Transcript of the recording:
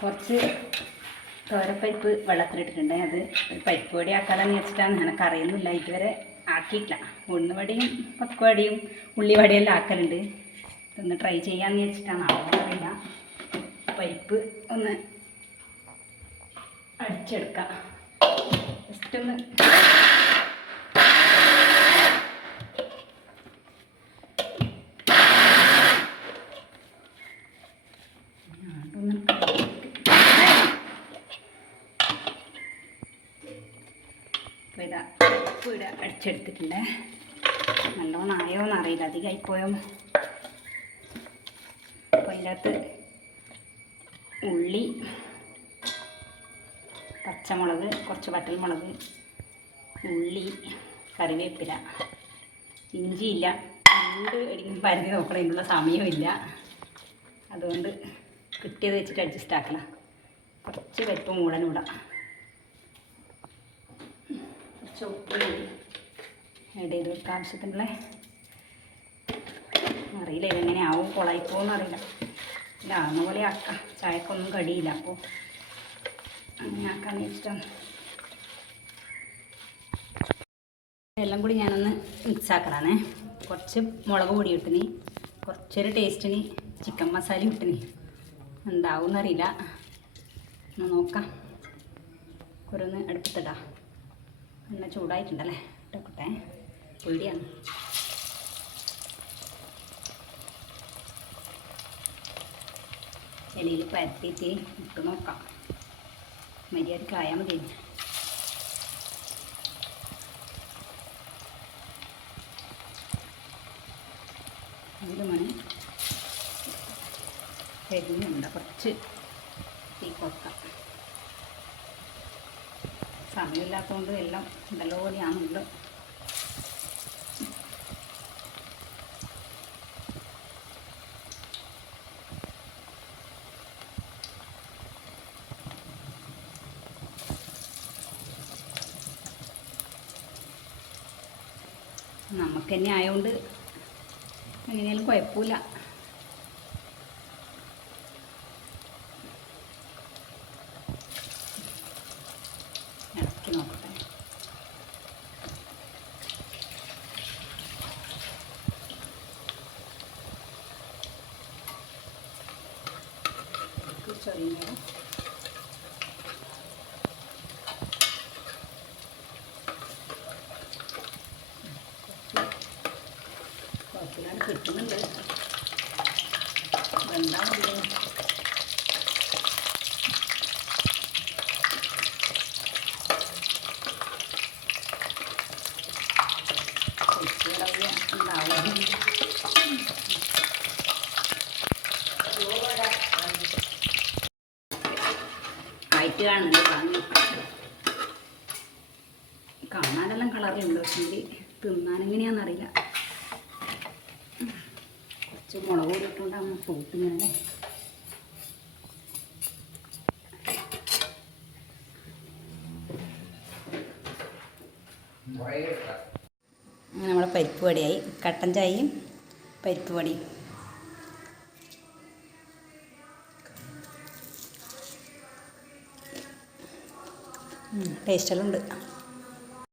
കുറച്ച് തോരപ്പരിപ്പ് വെള്ളത്തിലിട്ടിട്ടുണ്ട്. അത് പരിപ്പ് വടി ആക്കാമെന്ന് വെച്ചിട്ടാണ്. എനിക്ക് അറിയുന്നില്ല, ഇതുവരെ ആക്കിയിട്ടില്ല. ഉഴുന്നുവടിയും പക്കുവടിയും ഉള്ളിവടിയെല്ലാം ആക്കലുണ്ട്. ഇതൊന്ന് ട്രൈ ചെയ്യാമെന്ന് വെച്ചിട്ടാണ്. അറിയില്ല. പരിപ്പ് ഒന്ന് അടിച്ചെടുക്കാം. ജസ്റ്റ് ഒന്ന് പരിപ്പ് അടിച്ചെടുത്തിട്ടുണ്ട്. നല്ലോണം ആയോന്ന് അറിയില്ല, അധികമായിപ്പോയോ. അപ്പോൾ അതിൻ്റെ അകത്ത് ഉള്ളി, പച്ചമുളക്, കുറച്ച് വറ്റൽമുളക്, ഉള്ളി, കറിവേപ്പില, ഇഞ്ചിയില്ല. എന്ത് പരതി നോക്കണം, ഇതിനുള്ള സമയമില്ല. അതുകൊണ്ട് കിട്ടിയത് വെച്ചിട്ട് അഡ്ജസ്റ്റ് ആക്കണം. കുറച്ച് പരിപ്പ് മൂടനൂടാം. കുറച്ച് ഉപ്പ് ആഡ് ചെയ്ത് വെക്കാം ആവശ്യത്തിനുള്ള. അറിയില്ല ഇതെങ്ങനെ ആവും, കൊളായിപ്പോന്ന് അറിയില്ല. ഇതാകുന്ന പോലെ ആക്കാം. ചായക്കൊന്നും കടിയില്ല, അപ്പോൾ അങ്ങനെ ആക്കാമെന്ന് വെച്ചിട്ടാണ്. എല്ലാം കൂടി ഞാനൊന്ന് മിക്സ് ആക്കലാണേ. കുറച്ച് മുളക് പൊടി ഇട്ടിനി, കുറച്ചൊരു ടേസ്റ്റിന് ചിക്കൻ മസാല ഇട്ടിനി. എന്താവും എന്നറിയില്ല, ഒന്ന് നോക്കാം. കുറൊന്ന് അടുപ്പത്തിടാം. എണ്ണ ചൂടായിട്ടുണ്ടല്ലേ, ഇട്ടോട്ടെ. പേടിയാണ്. ഇലയിൽ പരത്തിയിട്ട് ഇട്ട് നോക്കാം. മര്യാദയ്ക്ക് ആയാൽ മതി. അതിൽ മണി കരിഞ്ഞുണ്ട്. കുറച്ച് തീ കൊക്കാം. സമയമില്ലാത്തതുകൊണ്ട് എല്ലാം നല്ലപോലെയാണല്ലോ. നമുക്ക് തന്നെ ആയതുകൊണ്ട് എങ്ങനെയാലും കുഴപ്പമില്ല. ഇളക്കി നോക്കട്ടെ. ചൊറിയുന്നത് കുഴപ്പമില്ലാണ്ട് കിട്ടുന്നുണ്ട്. എന്താ മതി. ആയിട്ട് കാണുന്നുണ്ട്. കാണാനെല്ലാം കളറുണ്ട്, പക്ഷേ തിന്നാനെങ്ങനെയാണെന്നറിയില്ല. കുറച്ച് മുളക് കൂടിയിട്ടുണ്ടാകും കൂട്ടിങ്ങനെ. നമ്മുടെ പരിപ്പ് വടിയായി. കട്ടൻ ചായയും പരിപ്പ് വടിയും. ടേസ്റ്റെല്ലാം ഉണ്ട്.